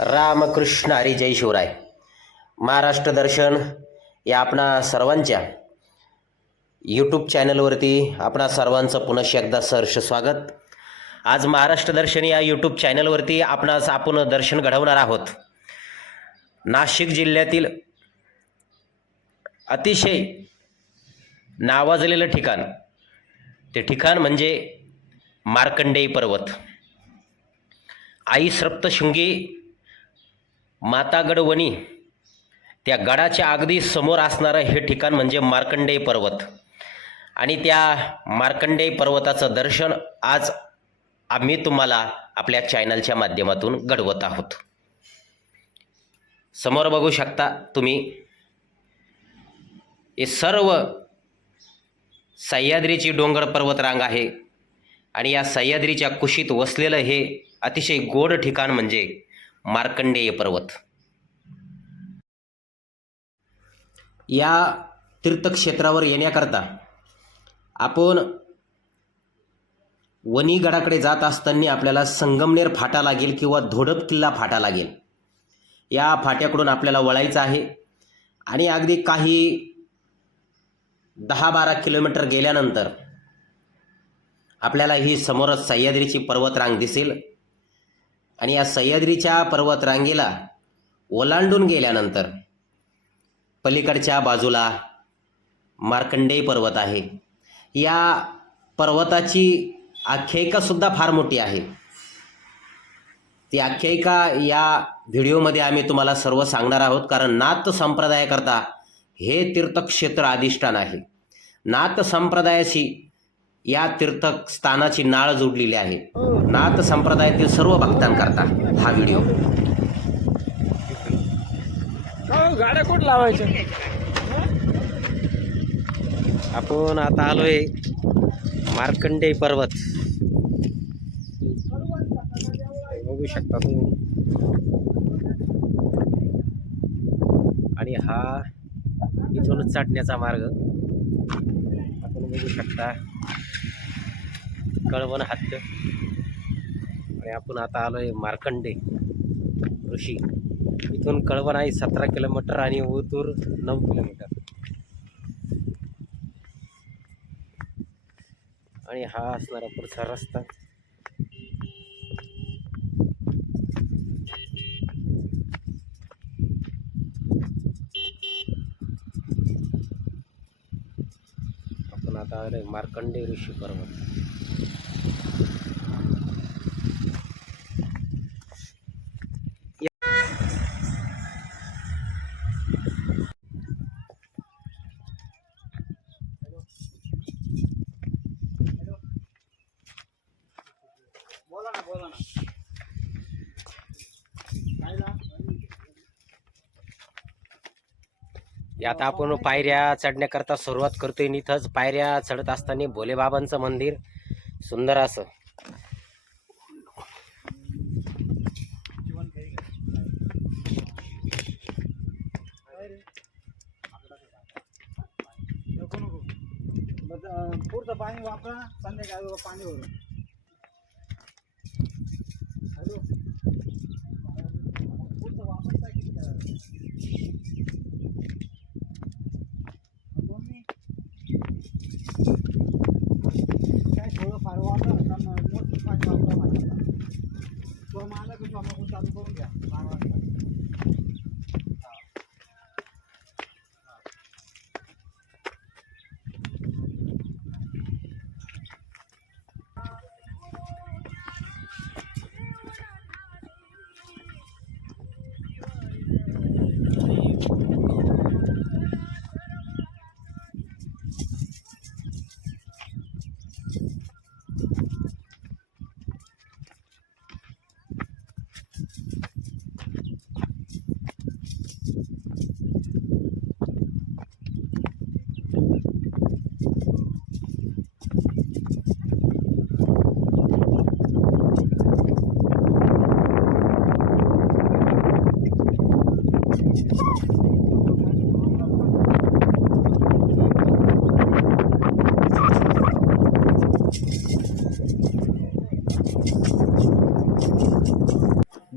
रामकृष्ण हरी जय शिवराय. महाराष्ट्र दर्शन या आपणा सर्वांच्या यूट्यूब चॅनलवरती आपणा सर्वांचं पुनश्च एकदा सहर्ष स्वागत. आज महाराष्ट्र दर्शन या यूट्यूब चॅनलवरती आपण दर्शन घडवणार आहोत नाशिक जिल्ह्यातील अतिशय नावाजलेलं ठिकाण. ते ठिकाण म्हणजे मार्कंडेय पर्वत. आई सप्तशृंगी मातागड वनी त्या गडाच्या अगदी समोर असणारं हे ठिकाण म्हणजे मार्कंडेय पर्वत. आणि त्या मार्कंडेय पर्वताचं दर्शन आज आम्ही तुम्हाला आपल्या चॅनलच्या माध्यमातून घडवत आहोत. समोर बघू शकता तुम्ही, हे सर्व सह्याद्रीची डोंगर पर्वत रांग आहे. आणि या सह्याद्रीच्या कुशीत वसलेलं हे अतिशय गोड ठिकाण म्हणजे मार्कंडेय पर्वत. या तीर्थक्षेत्रावर येण्याकरता आपण वनी गडाकडे जात असताना आपल्याला संगमनेर फाटा लागेल किंवा धोडप किल्ला फाटा लागेल. या फाट्याकडून आपल्याला वळायचं आहे आणि अगदी काही 10-12 किलोमीटर गेल्यानंतर आपल्याला ही समोरच सह्याद्रीची पर्वतरांग दिसेल. आणि या सह्याद्रीच्या पर्वतरांगेला ओलांडून गेल्यानंतर पलीकडच्या बाजूला मार्कंडेय पर्वत आहे. या पर्वताची आख्यायिकासुद्धा फार मोठी आहे. ती आख्यायिका या व्हिडिओमध्ये आम्ही तुम्हाला सर्व सांगणार आहोत, कारण नाथ संप्रदायाकरता हे तीर्थक्षेत्र अधिष्ठान आहे. नाथ संप्रदायाशी या तीर्थस्थानाची नाळ जोडलेली आहे. नाथ संप्रदायातील सर्व भक्तांकरता हा व्हिडिओ. गाड्या कुठं लावायच्या? आपण आता आलोय मार्कंडेय पर्वत. बघू शकता तुम्ही. आणि हा इथूनच चढण्याचा मार्ग आपण बघू शकता. कळवण हत्त. आणि आपण आता आलोय मार्कंडेय ऋषी. इथून कळवण आहे 17 किलोमीटर आणि ओतूर 9 किलोमीटर. आणि हा असणारा पुढचा रस्ता. आपण आता आलोय मार्कंडेय ऋषी पर्वत. आता आपण पायऱ्या चढण्याकरता सुरुवात करतोय. इथंच पायऱ्या चढत असताना भोलेबाबांचं मंदिर सुंदर असं. पुढचं पाणी वापरा, संध्याकाळी पाणी भरून. पुढचं वापरता किती काय थोडं फार वापरा, मोठं पाणी वापरा. माझ्या तो मला कसं चालू करून घ्या 12 वाजता.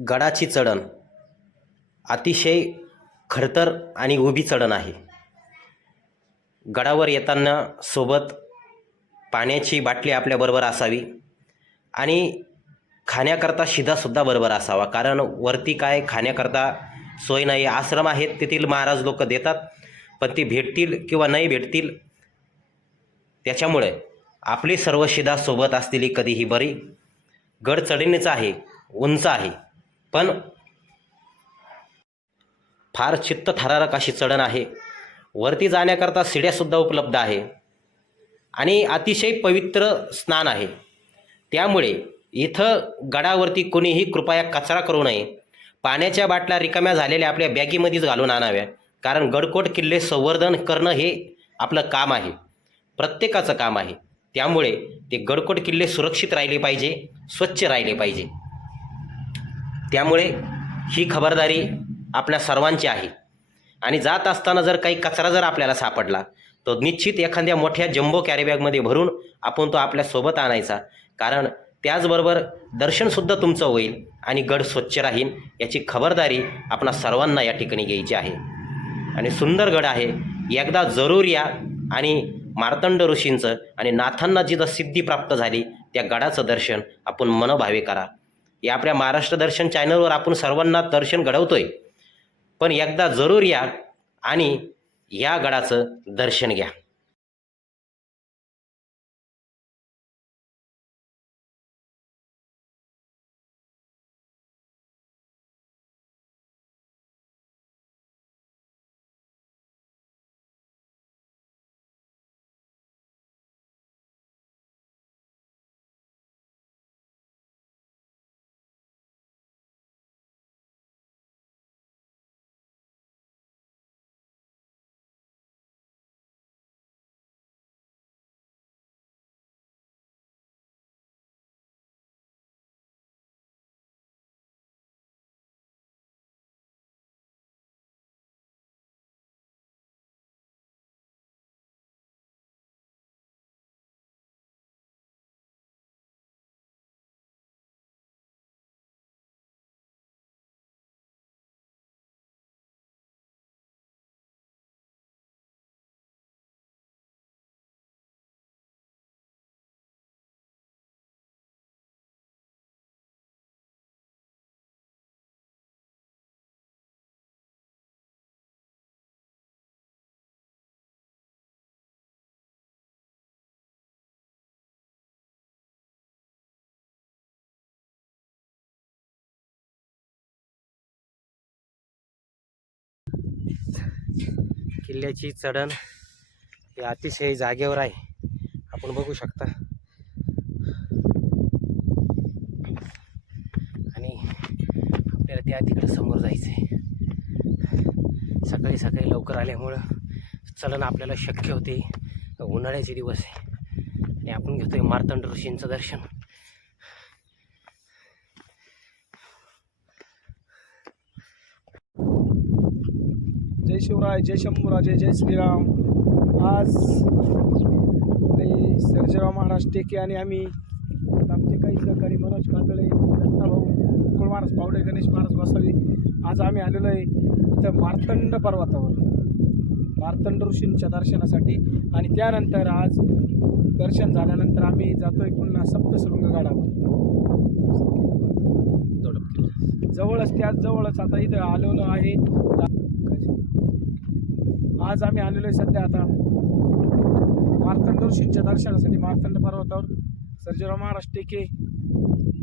गडाची चढण अतिशय खडतर आणि उभी चढण आहे. गडावर येताना सोबत पाण्याची बाटली आपल्याबरोबर असावी आणि खाण्याकरता शिधासुद्धा बरोबर असावा, कारण वरती काय खाण्याकरता सोय नाही. आश्रम आहेत, तेथील महाराज लोक देतात, पण ती भेटतील किंवा नाही भेटतील, त्याच्यामुळे आपली सर्व शिधा सोबत असलेली कधीही बरी. गड चढणीचा आहे, उंच आहे, पण फार चित्त थरारक अशी चढण आहे. वरती जाण्याकरता शिड्यासुद्धा उपलब्ध आहे आणि अतिशय पवित्र स्नान आहे. त्यामुळे इथं गडावरती कोणीही कृपया कचरा करू नये. पाण्याच्या बाटल्या रिकाम्या झालेल्या आपल्या बॅगीमध्येच घालून आणाव्या, कारण गडकोट किल्ले संवर्धन करणं हे आपलं काम आहे, प्रत्येकाचं काम आहे. त्यामुळे ते गडकोट किल्ले सुरक्षित राहिले पाहिजे, स्वच्छ राहिले पाहिजे. त्यामुळे ही खबरदारी आपल्या सर्वांची आहे. आणि जात असताना जर काही कचरा जर आपल्याला सापडला तो निश्चित एखाद्या मोठ्या जम्बो कॅरीबॅगमध्ये भरून आपण तो आपल्यासोबत आणायचा, कारण त्याचबरोबर दर्शनसुद्धा तुमचं होईल आणि गड स्वच्छ राहील याची खबरदारी आपणा सर्वांना या ठिकाणी घ्यायची आहे. आणि सुंदर गड आहे, एकदा जरूर या आणि मार्तंड ऋषींचं आणि नाथांना जिथं सिद्धी प्राप्त झाली त्या गडाचं दर्शन आपण मनोभावे करा. या आपल्या महाराष्ट्र दर्शन चॅनलवर आपण सर्वांना दर्शन घडवतोय, पण एकदा जरूर या आणि या गडाचं दर्शन घ्या. किल्ल्याची चढण हे अतिशय जागेवर आहे, आपण बघू शकता. आणि आपल्याला त्या तिकडे समोर जायचं आहे. सकाळी सकाळी लवकर आल्यामुळं चढण आपल्याला शक्य होते. उन्हाळ्याचे दिवस आहे आणि आपण घेतोय मार्तंड ऋषींचं दर्शन. जय शिवराय, जय शंभूराजे, जय श्रीराम. आज सर्जेराव महाराज टेके आणि आम्ही आमचे काही सहकारी मनोज काजळे, दत्ताभाऊ, गोकुळ महाराज पावडे, गणेश महाराज गोसावी, आज आम्ही आलेलो आहे इथं मार्तंड पर्वतावर मार्तंड ऋषींच्या दर्शनासाठी. आणि त्यानंतर आज दर्शन झाल्यानंतर आम्ही जातोय पुन्हा सप्तशृंग गडावर. जवळच त्याच जवळच आता इथं आलेलो आहे. आज आम्ही आलेलो आहे सध्या आता मार्तंड ऋषींच्या दर्शनासाठी मार्तंड पर्वतावर. सर्जेराव महाराज टेके,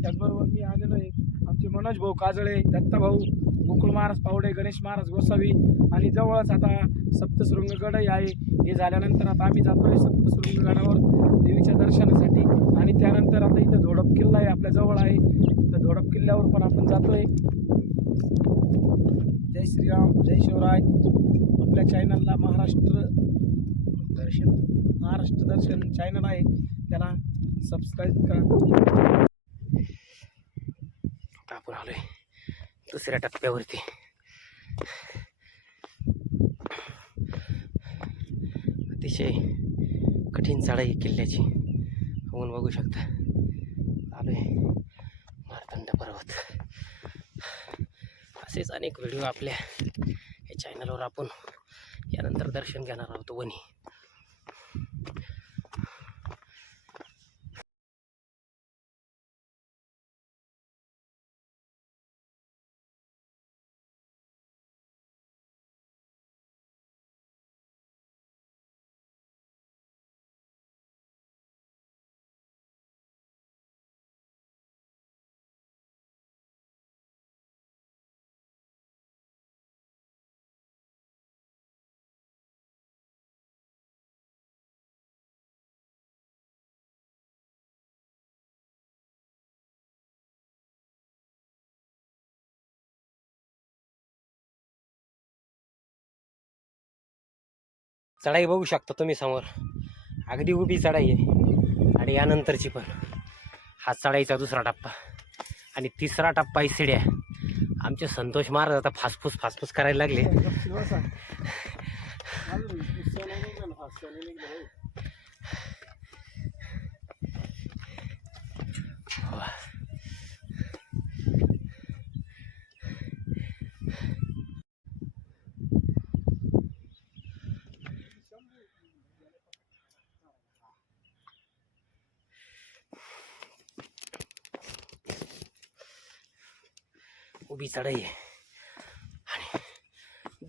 त्याचबरोबर मी आलेलो आहे आमचे मनोज भाऊ काजळे, दत्ताभाऊ, गोकुळ महाराज पावडे, गणेश महाराज गोसावी. आणि जवळच आता सप्तशृंग गडही आहे. हे झाल्यानंतर आता आम्ही जातो आहे सप्तशृंग गडावर देवीच्या दर्शनासाठी. आणि त्यानंतर आता इथं धोडप किल्ला आहे, आपल्या जवळ आहे, तर धोडप किल्ल्यावर पण आपण जातो आहे. जय श्रीराम, जय शिवराय. आपल्या चॅनलला महाराष्ट्र दर्शन चॅनल आहे, त्याला सबस्क्राईब करा. आपण आलोय दुसऱ्या टप्प्यावरती. अतिशय कठीण चढाई किल्ल्याची आपण बघू शकता. आलोय मार्तंड पर्वत. असेच अनेक व्हिडिओ आपल्या या चॅनलवर आपण यानंतर दर्शन घेणार आहोत वणी. चढाई बघू शकता तुम्ही समोर, अगदी उभी चढाई आहे. आणि यानंतरची पण हा चढाईचा दुसरा टप्पा आणि तिसरा टप्पा आहे शिड्या. आमचे संतोष महाराज आता फासफूस करायला लागले. उभी चढाई आहे आणि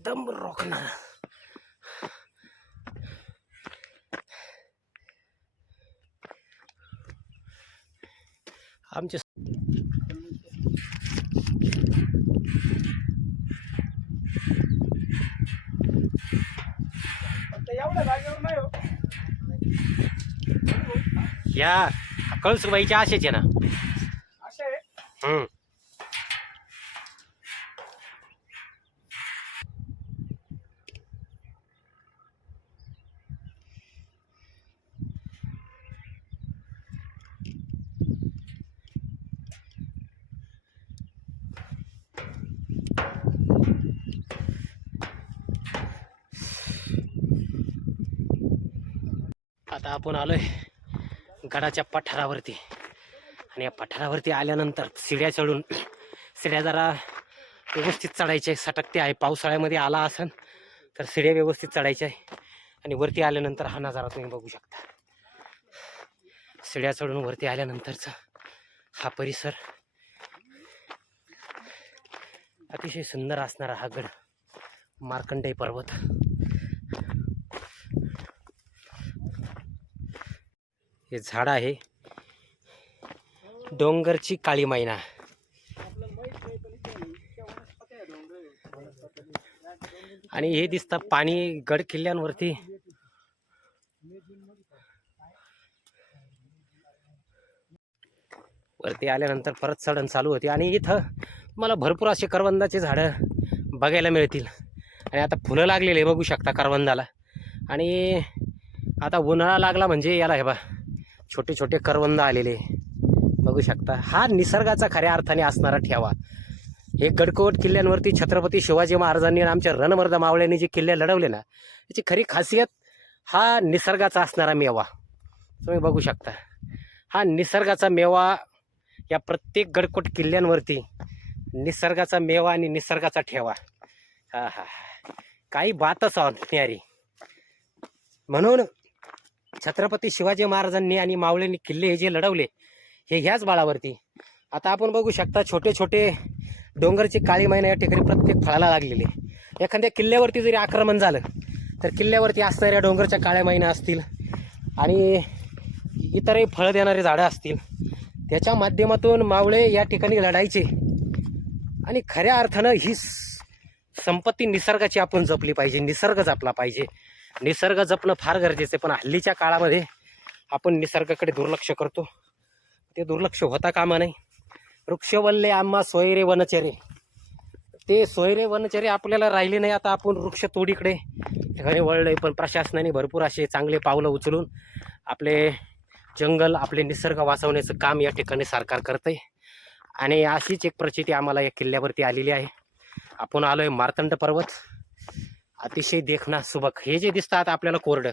दम रोखणार. आमचे एवढ्या जागेवर नाही हो. या कळसुबाईच्या आशेचे ना. अशा आहे. आता आपण आलोय गडाच्या पठारावरती आणि या पठारावरती आल्यानंतर शिड्या चढून, शिड्या जरा व्यवस्थित चढायचे, सटकते आहे. पावसाळ्यामध्ये आला असन तर शिड्या व्यवस्थित चढायच्या आहे. आणि वरती आल्यानंतर हा नजारा तुम्ही बघू शकता. शिड्या चढून वरती आल्यानंतरचा हा परिसर अतिशय सुंदर असणारा हा गड मार्कंडेय पर्वत. हे झाड आहे डोंगरची काळी मैना. आणि हे दिसतं पाणी गड किल्ल्यांवरती. वरती आल्यानंतर परत चढण चालू होती आणि इथं मला भरपूर असे करवंदाचे झाडं बघायला मिळतील. आणि आता फुलं लागलेले बघू शकता करवंदाला. आणि आता उन्हाळा लागला म्हणजे याला हे बा छोटे छोटे करवंद आलेले बघू शकता. हा निसर्गाचा खऱ्या अर्थाने असणारा ठेवा. हे गडकोट किल्ल्यांवरती छत्रपती शिवाजी महाराजांनी आणि आमच्या रणमर्द मावळ्यांनी जे किल्ले लढवले ना, याची खरी खासियत हा निसर्गाचा असणारा मेवा. तुम्ही बघू शकता हा निसर्गाचा मेवा. या प्रत्येक गडकोट किल्ल्यांवरती निसर्गाचा मेवा आणि निसर्गाचा ठेवा. हा हा काही बातच न्यारी. म्हणून छत्रपती शिवाजी महाराजांनी आणि मावळ्यांनी किल्ले हे जे लढवले हे ह्याच बाळावरती. आता आपण बघू शकता छोटे छोटे डोंगरची काळी मैना या ठिकाणी प्रत्येक फळाला लागलेले. एखाद्या किल्ल्यावरती जरी आक्रमण झालं तर किल्ल्यावरती असणाऱ्या डोंगरच्या काळ्या मैना असतील आणि इतरही फळं देणारे झाडं असतील, त्याच्या माध्यमातून मावळे या ठिकाणी लढायचे. आणि खऱ्या अर्थानं ही संपत्ती निसर्गाची आपण जपली पाहिजे, निसर्ग जपला पाहिजे. निसर्ग जपणं फार गरजेचं आहे. पण हल्लीच्या काळामध्ये आपण निसर्गाकडे दुर्लक्ष करतो. ते दुर्लक्ष होता कामा नाही. वृक्षवल्ले आम्हा सोयरे वनचरे, ते सोयरे वनचरे आपल्याला राहिले नाही. आता आपण वृक्षतोडीकडे ठिकाणी वळले. पण प्रशासनाने भरपूर असे चांगले पावलं उचलून आपले जंगल, आपले निसर्ग वाचवण्याचं काम या ठिकाणी सरकार करतंय. आणि अशीच एक प्रचिती आम्हाला या किल्ल्यावरती आलेली आहे. आपण आलोय मार्तंड पर्वत. अतिशय देखणा सुबक. हे जे दिसतात आपल्याला कोरडं,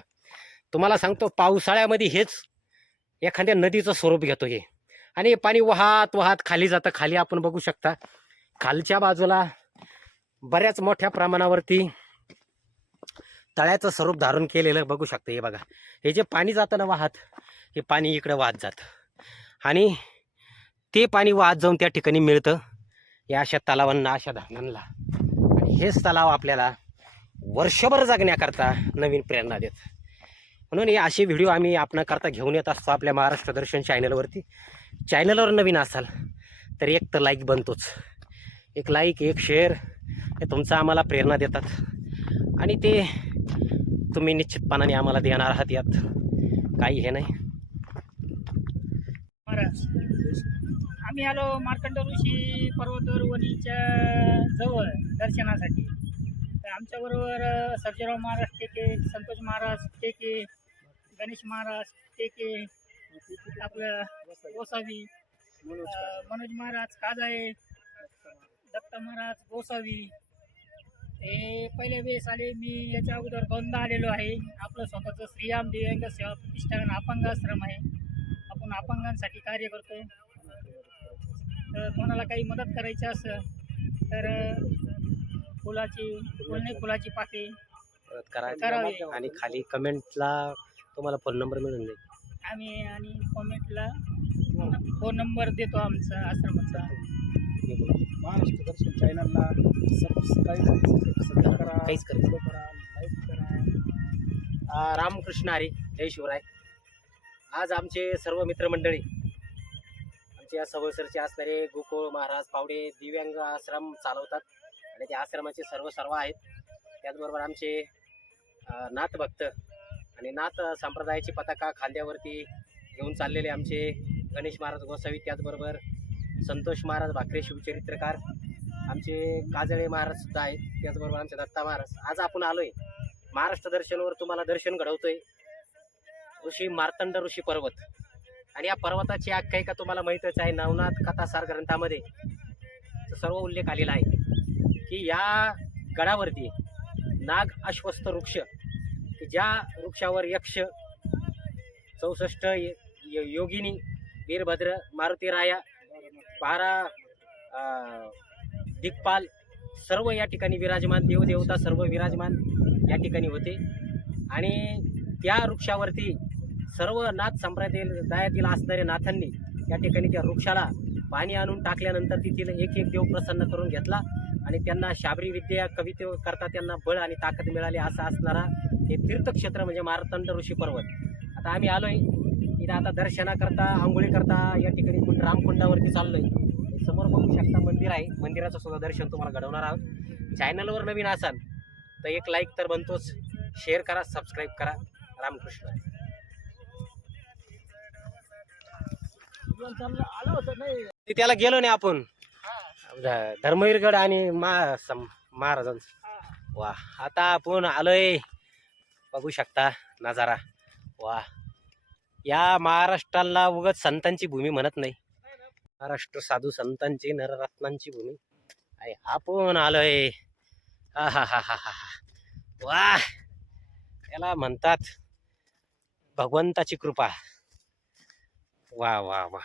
तुम्हाला सांगतो पावसाळ्यामध्ये हेच एखाद्या नदीचं स्वरूप घेतो हे. आणि पाणी वाहत वाहत खाली जातं. खाली आपण बघू शकता खालच्या बाजूला बऱ्याच मोठ्या प्रमाणावरती तळ्याचं स्वरूप धारण केलेलं बघू शकता. हे बघा, हे जे पाणी जातं ना वाहत, हे पाणी इकडं वाहत जातं आणि ते पाणी वाहत जाऊन त्या ठिकाणी मिळतं या अशा तलावांना, अशा धरणांना. आणि हेच तलाव आपल्याला वर्षभर जगण्याकरता नवीन प्रेरणा देत. म्हणून हे असे व्हिडिओ आम्ही आपणाकरता घेऊन येत असतो आपल्या महाराष्ट्र दर्शन चॅनलवरती. चॅनलवर नवीन असाल तर एक तर लाईक बनतोच, एक लाईक, एक शेअर हे तुमचं आम्हाला प्रेरणा देतात आणि ते तुम्ही निश्चितपणाने आम्हाला देणार आहात, यात काही हे नाही. महाराज, आम्ही आलो मार्कंड ऋषी पर्वतवर वणीच्या जवळ दर्शनासाठी. तर आमच्याबरोबर सर्जेराव महाराज टेके, संतोष महाराज टेके, गणेश महाराज टेके, आपलं गोसावी, मनोज महाराज काजाळे, दत्त महाराज गोसावी. हे पहिल्या वेळेस आले. मी याच्या अगोदर दोनदा आलेलो आहे. आपलं स्वतःचं श्रीराम दिव्यांग सेवा प्रतिष्ठान अपंग आश्रम आहे. आपण अपंगांसाठी कार्य करतो. तर कोणाला काही मदत करायची असेल तर फुलाची पाकळी करावी. आणि खाली कमेंटला तुम्हाला फोन नंबर मिळून जाईल. आम्ही आणि कमेंटला फोन नंबर देतो आमचा आश्रमाचा. महाराष्ट्र दर्शन चॅनलला सबस्क्राईब करा, काहीच करायचं. follow करा, लाईक करा. रामकृष्ण हरी, जय शिवराय. आज आमचे सर्व मित्रमंडळी, आमचे या सवयसरचे असणारे गोकुळ महाराज पावडे दिव्यांग आश्रम चालवतात आणि त्या आश्रमाचे सर्व आहेत. त्याचबरोबर आमचे नाथ भक्त आणि नाथ संप्रदायाची पताका खांद्यावरती घेऊन चाललेले आमचे गणेश महाराज गोसावी, त्याचबरोबर संतोष महाराज भाकरे शिवचरित्रकार, आमचे काजळे महाराज सुद्धा आहेत, त्याचबरोबर आमचे दत्ता महाराज. आज आपण आलोय महाराष्ट्र दर्शनवर, तुम्हाला दर्शन घडवतोय ऋषी मार्तंड ऋषी पर्वत. आणि या पर्वताची आख्यायिका तुम्हाला माहीतच आहे. नवनाथ कथासार ग्रंथामध्ये सर्व उल्लेख आलेला आहे की या गडावरती नाग अश्वस्थ वृक्ष, की ज्या वृक्षावर यक्ष, 64 योगिनी, वीरभद्र, मारुतीराया, 12 दिग्पाल सर्व या ठिकाणी विराजमान, देवदेवता सर्व विराजमान या ठिकाणी होते. आणि त्या वृक्षावरती सर्व नाथ संप्रदायातील असणाऱ्या नाथांनी या ठिकाणी त्या वृक्षाला पाणी आणून टाकल्यानंतर तिथील एक एक देव प्रसन्न करून घेतला आणि त्यांना शाबरी विद्या कविते करता त्यांना बळ आणि ताकद मिळाली. असा असणारा हे तीर्थक्षेत्र म्हणजे मार्तंड ऋषी पर्वत. आता आम्ही आलोय इथं, आता दर्शनाकरता, आंघोळी करता या ठिकाणी रामकुंडावरती चाललोय. समोर बघू शकता मंदिर आहे, मंदिराचं सुद्धा दर्शन तुम्हाला घडवणार आहोत. चॅनलवर नवीन असाल तर एक लाईक तर बनतोच, शेअर करा, सबस्क्राईब करा. रामकृष्ण. आलं होतं नाही त्याला गेलो नाही आपण, धर्मवीरगड आणि महाराजांचं. वा, आता आपण आलोय, बघू शकता नजारा. वा, या महाराष्ट्राला उगत संतांची भूमी म्हणत नाही, महाराष्ट्र साधू संतांची नररत्नांची भूमी आहे. आपण आलोय. हा हा हा हा हा. वा, याला म्हणतात भगवंताची कृपा. वा वा वा.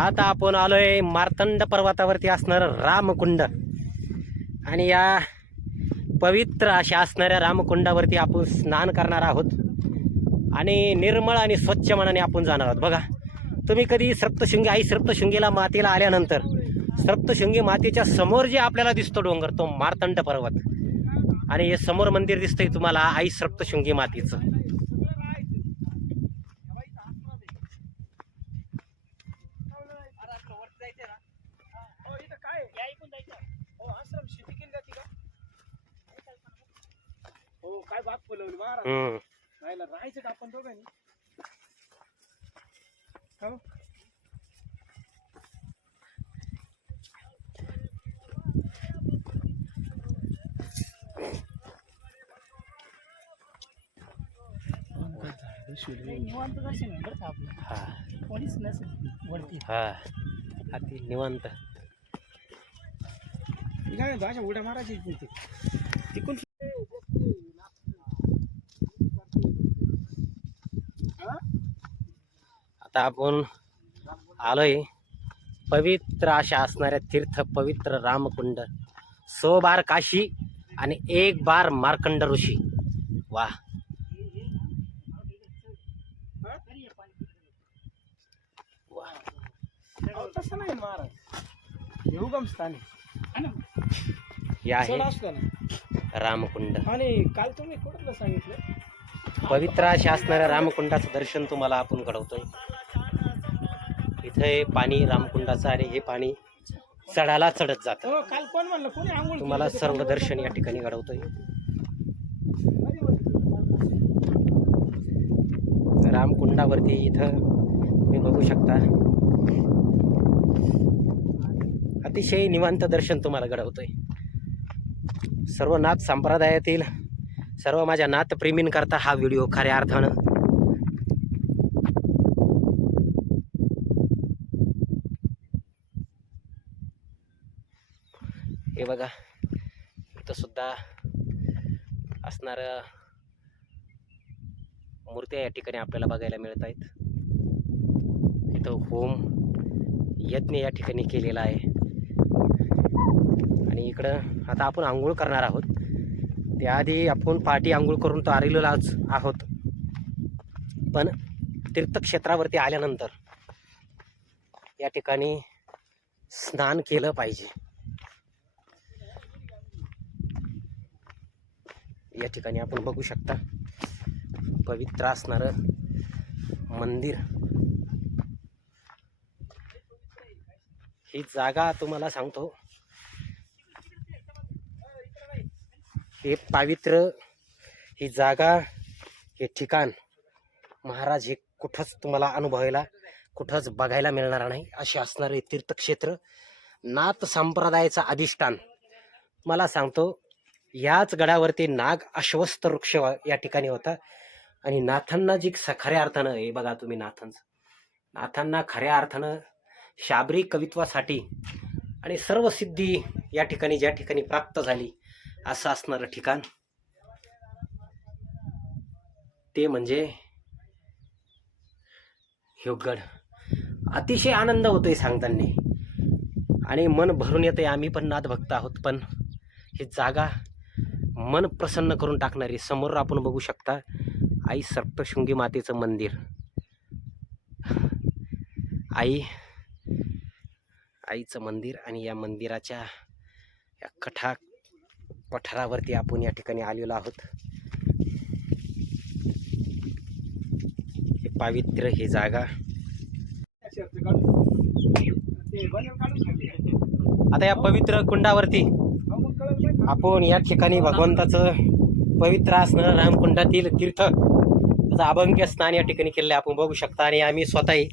आता आपण आलोय मार्तंड पर्वतावरती असणार रामकुंड. आणि या पवित्र अशा असणाऱ्या रामकुंडावरती आपण स्नान करणार आहोत आणि निर्मळ आणि स्वच्छ मनाने आपण जाणार आहोत. बघा, तुम्ही कधी सप्तशृंगी, आई सप्तशृंगीला मातेला आल्यानंतर सप्तशृंगी मातेच्या समोर जे आपल्याला दिसतो डोंगर, तो मार्तंड पर्वत. आणि हे समोर मंदिर दिसतंय तुम्हाला आई सप्तशृंगी मातेचं. हो, काय बाग फुलवली महाराज. राहायचं का आपण दोघांनी? हो. निवांत दर्शन आहे बरं का आपलं. हा कोणीच नसेल वरती. हा, अति निवांत. मी काय म्हणतो, अशा उड्या मारायची तिथे. तिकडून आता आपण आलोय पवित्र अशा असणाऱ्या तीर्थ पवित्र रामकुंड, 100 बार काशी आणि 1 बार मार्कंड ऋषी. वा, वा. अहो, तसं नाही महाराज, हे उगम स्थान आहे. हे आहे चढ असतो ना. रामकुंड. आणि काल तुम्ही कुठलं सांगितलं? पवित्र अशा असणाऱ्या रामकुंडाचं दर्शन तुम्हाला आपण घडवतोय. इथे पाणी रामकुंडाचं आणि हे पाणी चढायला चढत जातं. हो, काल कोण म्हणलं, कोणी आंघोळ तुम्हाला केली? सर्व दर्शन या ठिकाणी घडवतोय. रामकुंडावरती इथं तुम्ही बघू शकता अतिशय निवांत दर्शन तुम्हाला घडवतोय. सर्व नाथ संप्रदायातील सर्व माझ्या नाथप्रेमींकरता हा व्हिडिओ खऱ्या अर्थानं हे बघा, इथं सुद्धा असणाऱ्या मूर्त्या या ठिकाणी आपल्याला बघायला मिळत आहेत. इथं होम यज्ञ या ठिकाणी केलेला आहे. आणि इकडं आता आपण आंघोळ करणार आहोत. त्याआधी आपण पाठी आंघोळ करून तो आलेलो आहोत. पण तीर्थक्षेत्रावरती आल्यानंतर या ठिकाणी स्नान केलं पाहिजे. या ठिकाणी आपण बघू शकता पवित्र असणारं मंदिर. ही जागा तुम्हाला सांगतो, हे पावित्र, ही जागा, हे ठिकाण महाराज हे कुठंच तुम्हाला अनुभवायला, कुठंच बघायला मिळणार नाही असे असणारे तीर्थक्षेत्र, नाथ संप्रदायाचं अधिष्ठान. मला सांगतो, याच गडावरती नाग अश्वस्थ वृक्ष या ठिकाणी होता. आणि नाथांना जी खऱ्या अर्थानं, हे बघा तुम्ही नाथांना खऱ्या अर्थानं शाबरी कवित्वासाठी आणि सर्व सिद्धी या ठिकाणी ज्या ठिकाणी प्राप्त झाली असं असणारं ठिकाण ते म्हणजे ह्यो गड. अतिशय आनंद होतोय सांगताना आणि मन भरून येतंय. आम्ही पण नाथ भक्त आहोत, पण ही जागा मन प्रसन्न करून टाकणारी. समोर आपण बघू शकता आई सप्तशृंगी मातेचं मंदिर. आईचं मंदिर आणि या मंदिराच्या या पठारावरती आपण या ठिकाणी आलेलो आहोत. हे पावित्र, ही जागा. आता या पवित्र कुंडावरती आपण या ठिकाणी भगवंताचं पवित्र असणारं रामकुंडातील तीर्थ त्याचं अभंग्य स्नान या ठिकाणी केलेलं आपण बघू शकता. आणि आम्ही स्वतःही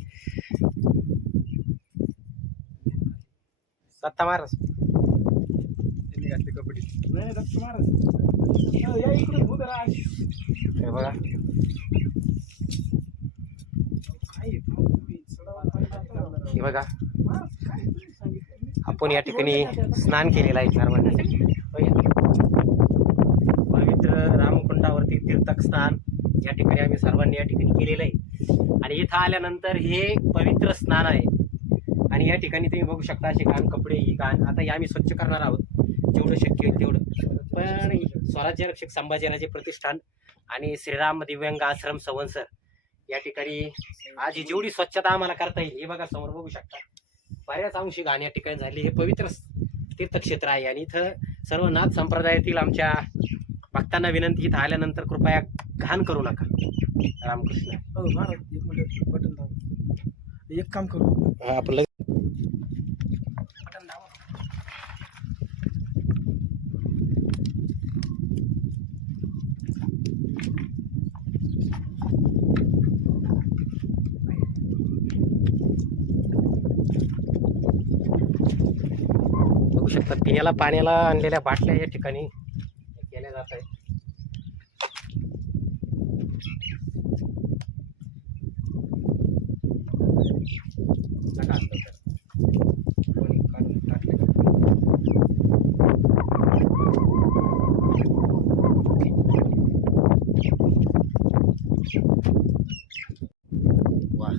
सत्ता महाराज हे बघा, हे बघा, आपण या ठिकाणी स्नान केलेलं आहे सर्वांनी. पवित्र रामकुंडावरती तीर्थक स्नान या ठिकाणी आम्ही सर्वांनी या ठिकाणी केलेलं आहे. आणि इथं आल्यानंतर हे पवित्र स्नान आहे. आणि या ठिकाणी तुम्ही बघू शकता असे घाण कपडे, ही घाण आता हे आम्ही स्वच्छ करणार आहोत जेवढं शक्य होईल तेवढं. पण स्वराज्य रक्षक संभाजीराजे प्रतिष्ठान आणि श्रीराम दिव्यांग आश्रम संवत्सर या ठिकाणी आज ही जेवढी स्वच्छता आम्हाला करता येईल, हे बघा समोर बघू शकता बऱ्याच अंशी घाण या ठिकाणी झाली. हे पवित्र तीर्थक्षेत्र आहे आणि इथं सर्व नाथ संप्रदायातील आमच्या भक्तांना विनंती, इथं आल्यानंतर कृपया घाण करू नका. रामकृष्ण. महाराज एक मिनिट, बटन दाबा. एक काम करू, आपलं बटन दाबा. बघू शकता पिण्याला पाण्याला आणलेल्या बाटल्या या ठिकाणी केल्या जात आहेत. वा,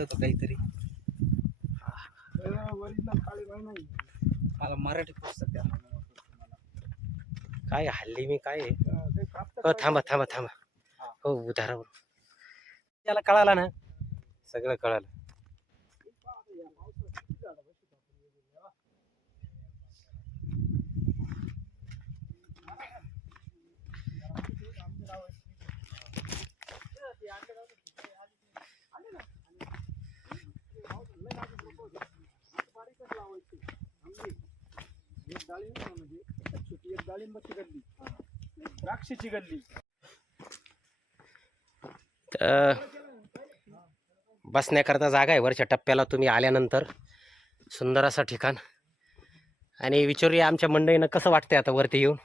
सांगितलं होतं काहीतरी. ओरिजिनल काळीबाई नाही. मला मराठी पुस्तक द्या. काय हल्ली मी काय आहे? ते कापतात हो थांबा थांबा थांबा. हो उधारावर त्याला कळालं ना, सगळं कळालं. एक डाळिंबाची गल्ली, द्राक्षाची गल्ली. बसण्याकरता जागा आहे वरच्या टप्प्याला. तुम्ही आल्यानंतर सुंदर असं ठिकाण. आणि विचारूया आमच्या मंडळीनं कसं वाटतंय आता वरती येऊन.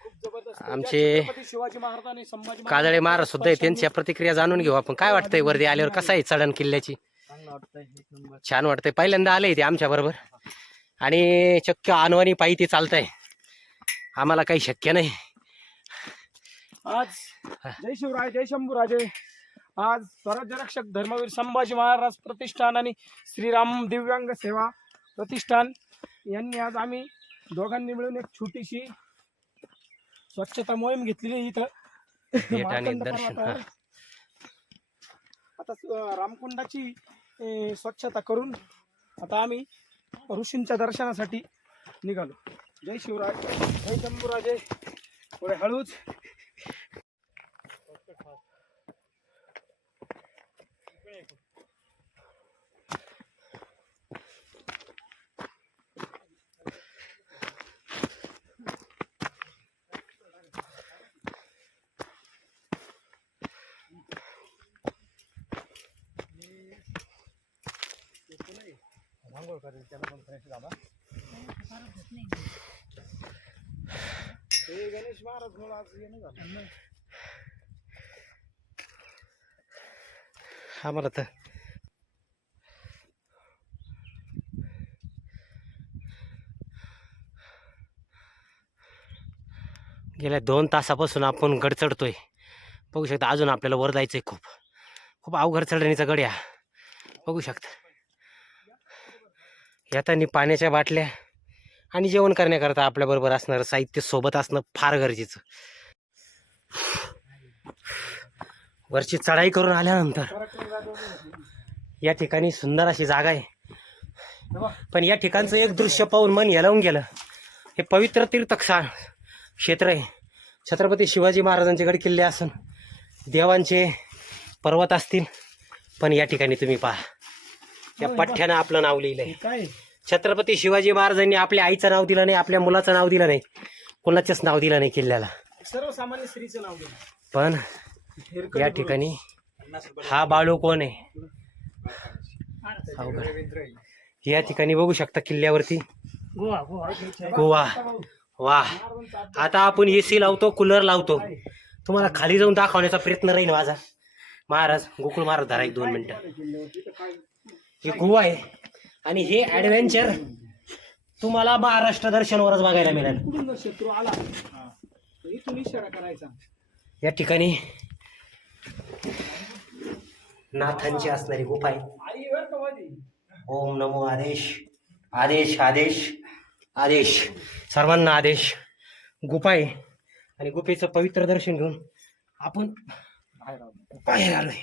खूप जबरदस्त. आमचे छत्रपती शिवाजी महाराज आणि संभाजी काजळे महाराज सुद्धा आहे, त्यांच्या प्रतिक्रिया जाणून घेऊ आपण. काय वाटतंय वरती आल्यावर, कसं आहे चढण किल्ल्याची? चांगलं वाटतंय, एक नंबर. छान वाटतंय. पहिल्यांदा आले ते आमच्या बरोबर आणि चक्क अनवाणी पायी ते चालतंय. आम्हाला काही शक्य नाही. आज जय शिवराय जय शंभूराजे. आज स्वराज्य रक्षक धर्मवीर संभाजी महाराज प्रतिष्ठान आणि श्रीराम दिव्यांग सेवा प्रतिष्ठान यांनी आज आम्ही दोघांनी मिळून एक छोटीशी स्वच्छता मोहीम घेतलेली इथं भेट आणि मार्तंड दर्शन. पर्वतावर. आता रामकुंडाची स्वच्छता करून आता आम्ही ऋषींच्या दर्शनासाठी निघालो. जय शिवराय जय शंभूराजे. थोडे हळूच. हे गणेश महाराज मुळे आज येणं झालं. आम्हाला तर गेल्या 2 तासापासून आपण गड चढतोय. बघू शकता अजून आपल्याला वर जायचंय. खूप खूप अवघड चढणीचा गड या. बघू शकता येताना पाण्याच्या बाटल्या आणि जेवण करण्याकरता आपल्याबरोबर असणारं साहित्य सोबत असणं फार गरजेचं. वरची चढाई करून आल्यानंतर या ठिकाणी सुंदर अशी जागा आहे. पण या ठिकाणचं एक दृश्य पाहून मन हेलावून गेलं. हे पवित्र तीर्थस्थान क्षेत्र आहे. छत्रपती शिवाजी महाराजांचे गड किल्ले असून देवांचे पर्वत असतील. पण या ठिकाणी तुम्ही पहा, या पठ्ठ्यानं आपलं नाव लिहिलंय. काय छत्रपती शिवाजी महाराजांनी आपल्या आईचं नाव दिलं नाही, आपल्या मुलाचं नाव दिलं नाही, कोणाचंच नाव दिलं नाही किल्ल्याला. सर्वसामान्य स्त्रीचं नाव दिलं. पण या ठिकाणी हा बाळू कोण आहे? अवघड. या ठिकाणी बघू शकता किल्ल्यावरती गोवा. वा. आता आपण AC लावतो, कूलर लावतो. तुम्हाला खाली जाऊन दाखवण्याचा प्रयत्न राहील माझा. महाराज गोकुळ महाराज धरा 1-2 मिनिटं. हे गोवा आहे आणि हे ॲडव्हेंचर तुम्हाला महाराष्ट्र दर्शनवरच बघायला मिळेल. कुठून शत्रू आला इथून इशारा करायचा. या ठिकाणी नाथांची असणारी गुफा आहे. आई वर का वादी? ओम नमो आदेश. आदेश आदेश आदेश. सर्वांना आदेश. गुफा आहे आणि गुफेचं पवित्र दर्शन घेऊन आपण बाहेर आलोय.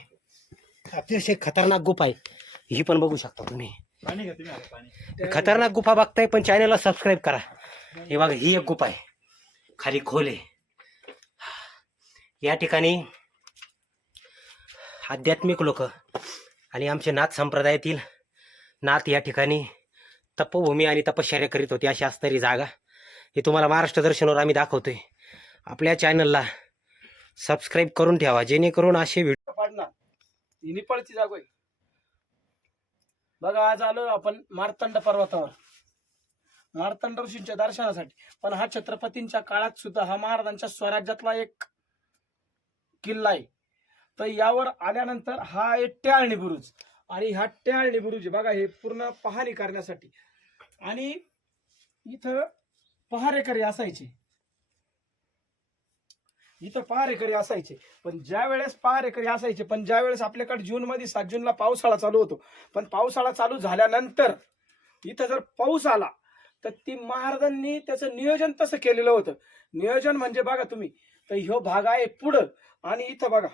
अतिशय खतरनाक गुफा आहे ही, पण बघू शकता तुम्ही. खतरनाक गुफा बघताय पण चॅनलला सबस्क्राईब करा. हे बघा ही एक गुफा आहे, खाली खोल आहे. या ठिकाणी आध्यात्मिक लोक आणि आमचे नाथ संप्रदायातील नाथ या ठिकाणी तपोभूमी आणि तपश्चर्या करीत होते. अशी असणारी जागा ही तुम्हाला महाराष्ट्र दर्शनवर आम्ही दाखवतोय. आपल्या चॅनलला सबस्क्राईब करून ठेवा जेणेकरून असे व्हिडिओ पाडणार. ही निपळची जागा आहे बघा. आज आलो आपण मार्तंड पर्वतावर मार्तंड ऋषींच्या दर्शनासाठी. पण हा छत्रपतींच्या काळात सुद्धा हा महाराजांच्या स्वराज्यातला एक किल्ला आहे. तर यावर आल्यानंतर हा आहे ट्याळणी बुरुज आणि हा ट्याळणी बुरुज बघा हे पूर्ण पहारी करण्यासाठी. आणि इथं पहारेकरी असायचे. इथं पहारेकरी असायचे, पण ज्या वेळेस पहारेकरी असायचे, पण ज्या वेळेस आपल्याकडे जूनमध्ये 7 जूनला पावसाळा चालू होतो, पण पावसाळा चालू झाल्यानंतर इथं जर पाऊस आला तर ती महाराजांनी त्याचं नियोजन तसं केलेलं होतं. नियोजन म्हणजे बघा तुम्ही, तर ह्यो भाग आहे पुढं आणि इथं बघा,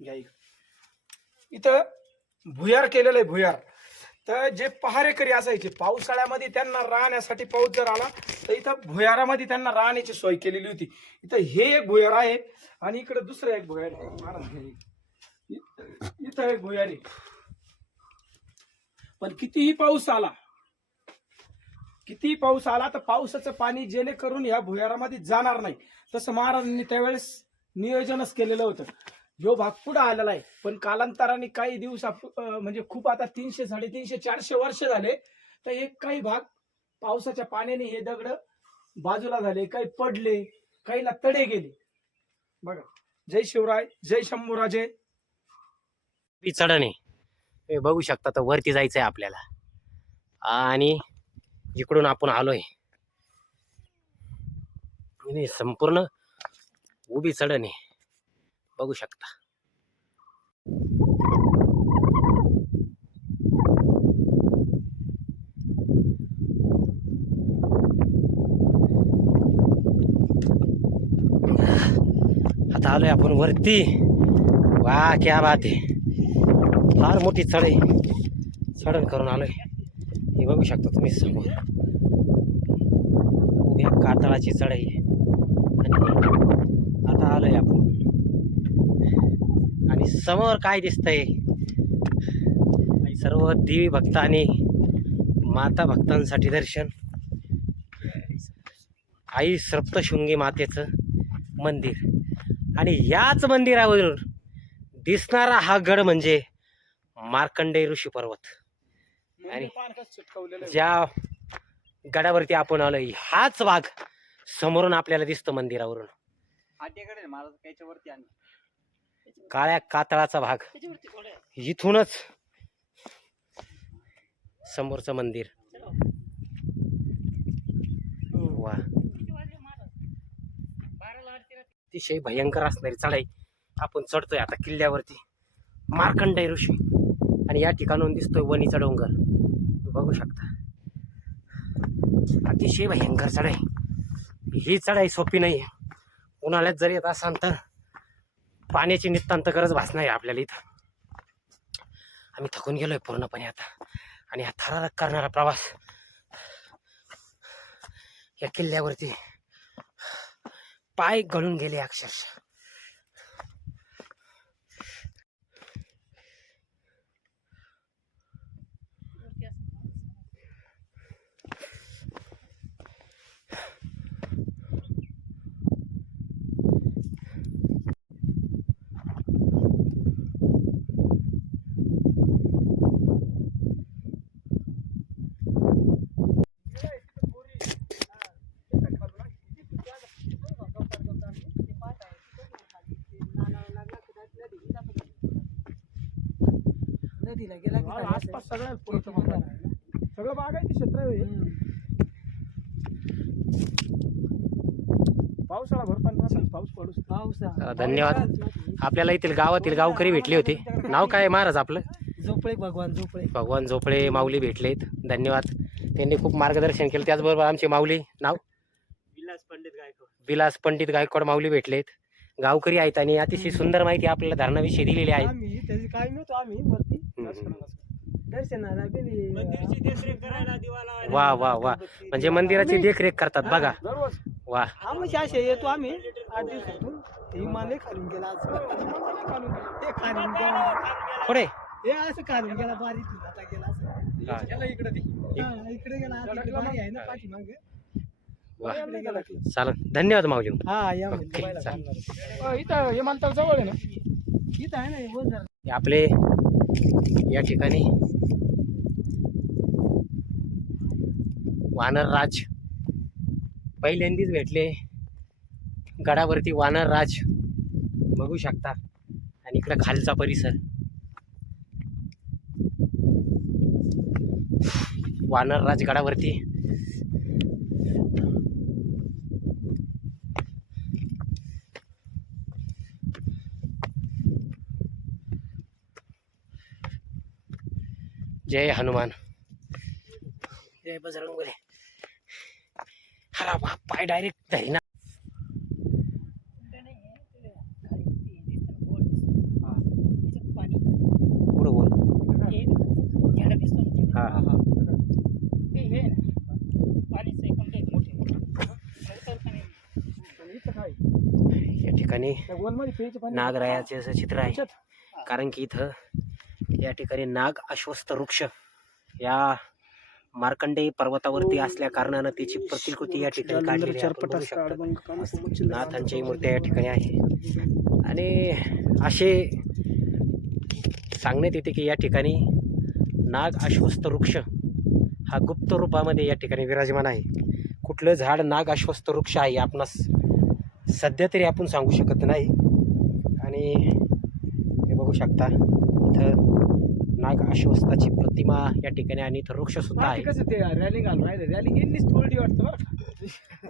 घ्या इथं भुयार केलेलं आहे, भुयार. तर जे पहारेकरी असायचे पावसाळ्यामध्ये त्यांना राहण्यासाठी पाऊस जर आला तर इथं भुयारामध्ये त्यांना राहण्याची सोय केलेली होती. इथं हे एक भुयार आहे आणि इकडे दुसरं एक भुयार आहे. महाराज हे इथं एक भुयार आहे. पण कितीही पाऊस आला तर पावसाचं पाणी जेणेकरून या भुयारामध्ये जाणार नाही, तसं महाराजांनी त्यावेळेस नियोजनच केलेलं होतं. ह्यो भाग पुढे आलेला आहे, पण कालांतराने काही दिवस म्हणजे खूप आता 300, 350, 400 वर्ष झाले तर एक काही भाग पावसाच्या पाण्याने हे दगड बाजूला झाले, काही पडले, काहीला तडे गेले. बघा, जय शिवराय, जय शंभूराजे. चढणे हे बघू शकता, तर वरती जायचं आहे आपल्याला आणि इकडून आपण आलोय. आणि संपूर्ण उभी चढणे बघू शकता. आता आलोय आपण वरती. वा क्या बात आहे, फार मोठी चढण करून आलोय. हे बघू शकता तुम्ही समोर उभ्या कातळाची चढाई आहे. आणि आता आलोय आपण आणि समोर काय दिसतंय, सर्व देवी भक्त आणि माता भक्तांसाठी दर्शन. आई सप्तशृंगी मातेचं मंदिर आणि याच मंदिरावरून दिसणारा हा गड म्हणजे मार्कंडेय ऋषी पर्वत. आणि ज्या गडावरती आपण आलोय हाच भाग समोरून आपल्याला दिसतो मंदिरावरून. काळ्या कातळाचा भाग, इथूनच समोरचं मंदिर. वा, अतिशय भयंकर असणारी चढाई आपण चढतोय आता किल्ल्यावरती. मार्कंडेय ऋषी आणि या ठिकाणून दिसतोय वणीचा डोंगर, बघू शकता. अतिशय भयंकर चढाई. ही चढाई सोपी नाही. उन्हाळ्यात जर येत असाल तर पाण्याची नितांत गरज भासणार आहे आपल्याला इथं. आम्ही थकून गेलोय पूर्णपणे आता आणि हा थरारक करणारा प्रवास या किल्ल्यावरती पाय गळून गेले अक्षरशः. नदीला गेला की काय आसपास सगळं बागायती क्षेत्र आहे. पावसाळा भरपूर पाऊस पडू. पावसा धन्यवाद. आपल्याला येथील गावातील गावकरी भेटले होते. नाव काय महाराज आपलं? झोपळे भगवान झोपळे. भगवान झोपळे माऊली भेटलेत. धन्यवाद, त्यांनी खूप मार्गदर्शन केलं. त्याचबरोबर आमचे माऊली नाव विलास पंडित गायकवाड माऊली भेटलेत. गावकरी आहेत आणि अतिशय सुंदर माहिती आपल्याला धरणाविषयी दिलेली आहे. आम्ही त्याची काय नव्हतो, आम्ही वरती दर्शनाला गेली. वा वा वा, म्हणजे मंदिराची देखरेख करतात बघा. दररोज वा, आम्ही असे येतो आम्ही 8 दिवसातून. हिमालय खालून गेला आज. ते खालून गेला पुढे हे असं खालून गेला बारीक आता गेला असं. इकडे गेला आज. इकडे बारी आहे ना पाठीमागे. वा, चालेल. धन्यवाद माऊली. हा या ओके, चालेल. इथं विमानतळ जवळ आहे ना. इथं आहे ना हे बोल जरा. हे आपले या ठिकाणी वानरराज पहिल्यांदाच भेटले. गडावरती वानरराज बघू शकता आणि इकडे खालचा परिसर. वानरराज गडावरती जय हनुमान, जय बजरंगबली. हा पाय डायरेक्ट धरी ना. पुढं बोल. हा हा. या ठिकाणी नागरायाचे असं चित्र आहे, कारण की इथं या ठिकाणी नाग अश्वस्थ वृक्ष या मार्कंडेय पर्वतावरती असल्या कारणानं त्याची प्रतिकृती या ठिकाणी काढलेली आहे. आपण बघू शकतो. नाथांची मूर्ती या ठिकाणी आहे. आणि असे सांगण्यात येते की या ठिकाणी नाग अश्वस्थ वृक्ष हा गुप्त रूपामध्ये या ठिकाणी विराजमान आहे. कुठलं झाड नाग अश्वस्थ वृक्ष आहे आपणास सध्या तरी आपण सांगू शकत नाही. आणि हे बघू शकता इथं नाग अश्वस्थाची प्रतिमा या ठिकाणी आणि इथं वृक्ष सुद्धा आहे. कसं ते रॅलिंग आलो आहे, रॅलिंग यांनीच तोडली वाटतं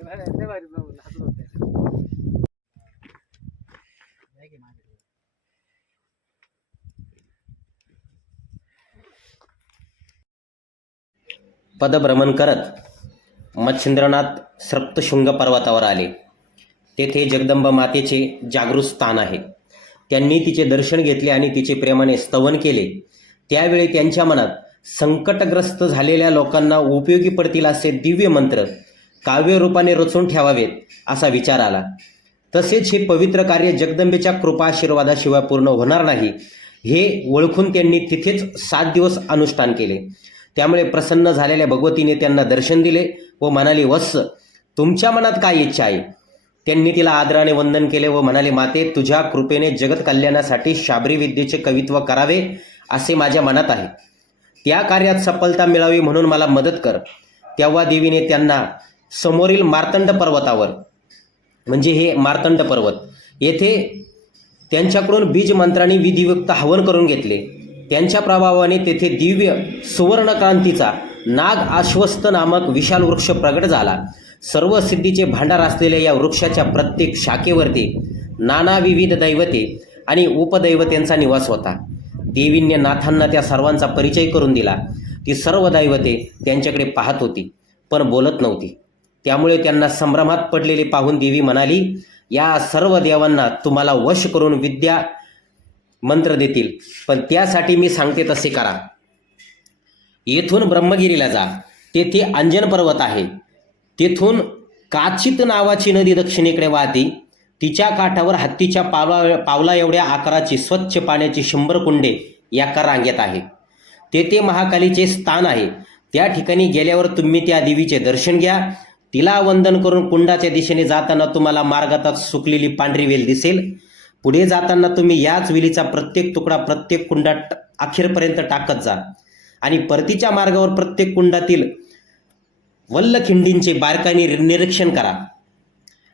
बरं का. पदभ्रमण करत मच्छिंद्रनाथ सप्तशृंग पर्वतावर आले. तेथे जगदंबा मातेचे जागृत स्थान आहे. त्यांनी तिचे दर्शन घेतले आणि तिचे प्रेमाने स्तवन केले. त्यावेळी त्यांच्या मनात संकटग्रस्त झालेल्या लोकांना उपयोगी पडतील असे दिव्य मंत्र काव्यरूपाने रचून ठेवावेत असा विचार आला. तसेच हे पवित्र कार्य जगदंबेच्या कृपा आशीर्वादाशिवाय पूर्ण होणार नाही हे ओळखून त्यांनी तिथेच 7 दिवस अनुष्ठान केले. त्यामुळे प्रसन्न झालेल्या भगवतीने त्यांना दर्शन दिले व म्हणाली, वत्स, तुमच्या मनात काय इच्छा आहे? त्यांनी तिला आदराने वंदन केले व म्हणाले, माते, तुझ्या कृपेने जगत कल्याणासाठी शाबरी विद्येचे कवित्व करावे असे माझ्या मनात आहे. त्या कार्यात सफलता मिळावी म्हणून मला मदत कर. तेव्हा देवीने त्यांना समोरील मार्तंड पर्वतावर, म्हणजे हे मार्तंड पर्वत, येथे त्यांच्याकडून बीज मंत्रांनी विधियुक्त हवन करून घेतले. त्यांच्या प्रभावाने तेथे दिव्य सुवर्णक्रांतीचा नाग आश्वस्त नामक विशाल वृक्ष प्रगट झाला. सर्व सिद्धीचे भांडार असलेल्या या वृक्षाच्या प्रत्येक शाखेवरती नाना विविध दैवते आणि उपदैवतेंचा निवास होता. देवींनी नाथांना त्या सर्वांचा परिचय करून दिला. ती सर्व दैवते त्यांच्याकडे पाहत होती पण बोलत नव्हती. त्यामुळे त्यांना संभ्रमात पडलेली पाहून देवी म्हणाली, या सर्व देवांना तुम्हाला वश करून विद्या मंत्र देतील, पण त्यासाठी मी सांगते तसे करा. येथून ब्रह्मगिरीला जा, तेथे अंजन पर्वत आहे. तेथून काचित नावाची नदी दक्षिणेकडे वाहते. तिच्या काठावर हत्तीच्या पावला एवढ्या आकाराची स्वच्छ पाण्याची 100 कुंडे एका रांगेत आहे. तेथे महाकालीचे स्थान आहे. त्या ठिकाणी गेल्यावर तुम्ही त्या देवीचे दर्शन घ्या. तिला वंदन करून कुंडाच्या दिशेने जाताना तुम्हाला मार्गात सुकलेली पांढरी वेल दिसेल. पुढे जाताना तुम्ही याच वेलीचा प्रत्येक तुकडा प्रत्येक कुंडात अखेरपर्यंत टाकत जा आणि परतीच्या मार्गावर प्रत्येक कुंडातील वल्लखिंडींचे बारकाईने निरीक्षण करा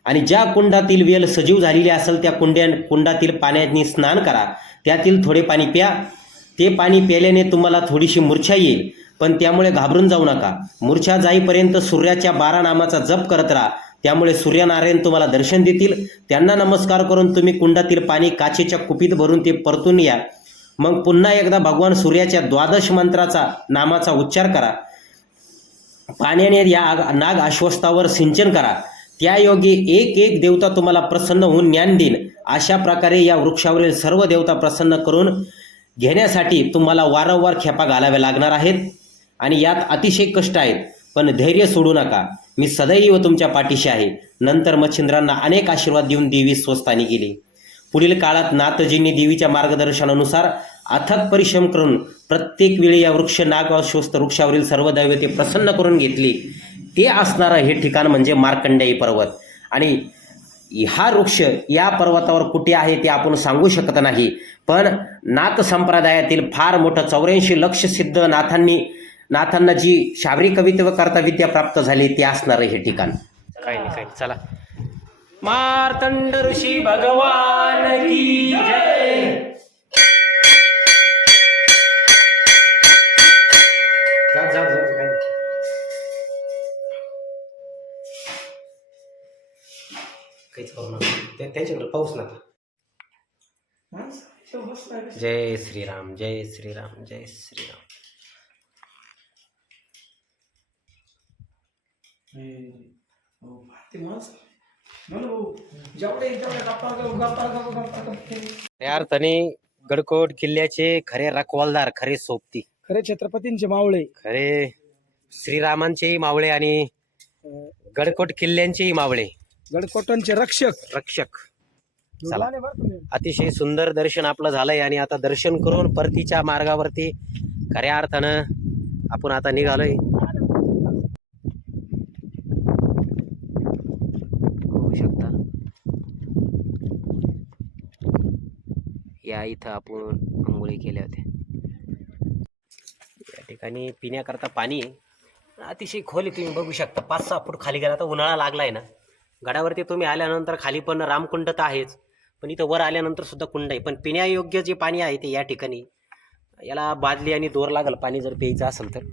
आणि ज्या कुंडातील वेल सजीव झालेली असेल त्या कुंडातील पाण्याने स्नान करा. त्यातील थोडे पाणी प्या. ते पाणी प्यायल्याने तुम्हाला थोडीशी मूर्छा येईल, पण त्यामुळे घाबरून जाऊ नका. मूर्छा जाईपर्यंत सूर्याच्या 12 नामाचा जप करत राहा. त्यामुळे सूर्यनारायण तुम्हाला दर्शन देतील. त्यांना नमस्कार करून तुम्ही कुंडातील पाणी काचेच्या कुपीत भरून ते परतून या. मग पुन्हा एकदा भगवान सूर्याच्या 12 मंत्राचा नामाचा उच्चार करा. पाण्याने या नाग आश्वस्तावर सिंचन करा. त्यायोगे एक एक देवता तुम्हाला प्रसन्न होऊन ज्ञान देईल. अशा प्रकारे या वृक्षावरील सर्व देवता प्रसन्न करून घेण्यासाठी तुम्हाला वारंवार खेपा घालाव्या लागणार आहेत आणि यात अतिशय कष्ट आहेत, पण धैर्य सोडू नका. मी सदैव तुमच्या पाठीशी आहे. नंतर मच्छिंद्रांना अनेक आशीर्वाद देऊन देवी स्वस्थानी गेली. पुढील काळात नाथजींनी देवीच्या मार्गदर्शनानुसार अथक परिश्रम करून प्रत्येक वेळी या नाग अश्वस्थ वृक्षावरील सर्व दैवते प्रसन्न करून घेतली. ते असणारं हे ठिकाण म्हणजे मार्कंडेय पर्वत. आणि हा वृक्ष या पर्वतावर कुठे आहे ते आपण सांगू शकत नाही, पण नाथ संप्रदायातील फार मोठं 84 लक्ष सिद्ध नाथांना जी शाबरी कवित्व करता विद्या प्राप्त झाली ते असणारं हे ठिकाण. काही नाही, चला. मार्तंड ऋषी भगवान की जय. जा काहीच करू नका. त्यांच्याकडे पाऊस नका. जय श्रीराम, जय श्रीराम, जय श्रीराम. या अर्थाने गडकोट किल्ल्याचे खरे रखवालदार, खरे सोबती, खरे छत्रपतींचे मावळे, खरे श्रीरामांचेही मावळे आणि गडकोट किल्ल्यांचेही मावळे, गडकोटांचे रक्षक. चला. लहान आहे बरं तुम्ही. अतिशय सुंदर दर्शन आपलं झालंय आणि आता दर्शन करून परतीच्या मार्गावरती खऱ्या अर्थानं आपण आता निघालोय. बघू शकता या इथं आपण आंघोळी केल्या होत्या. या ठिकाणी पिण्याकरता पाणी आहे. अतिशय खोल आहे, तुम्ही बघू शकता. 5-6 फूट खाली गेला तर उन्हाळा लागलाय ना. गडावरती तुम्ही आल्यानंतर खाली पण रामकुंड तर आहेच, पण इथं वर आल्यानंतर सुद्धा कुंड आहे. पण पिण्यायोग्य जे पाणी आहे ते या ठिकाणी, याला बादली आणि दोर लागल पाणी जर प्यायचं असेल तर.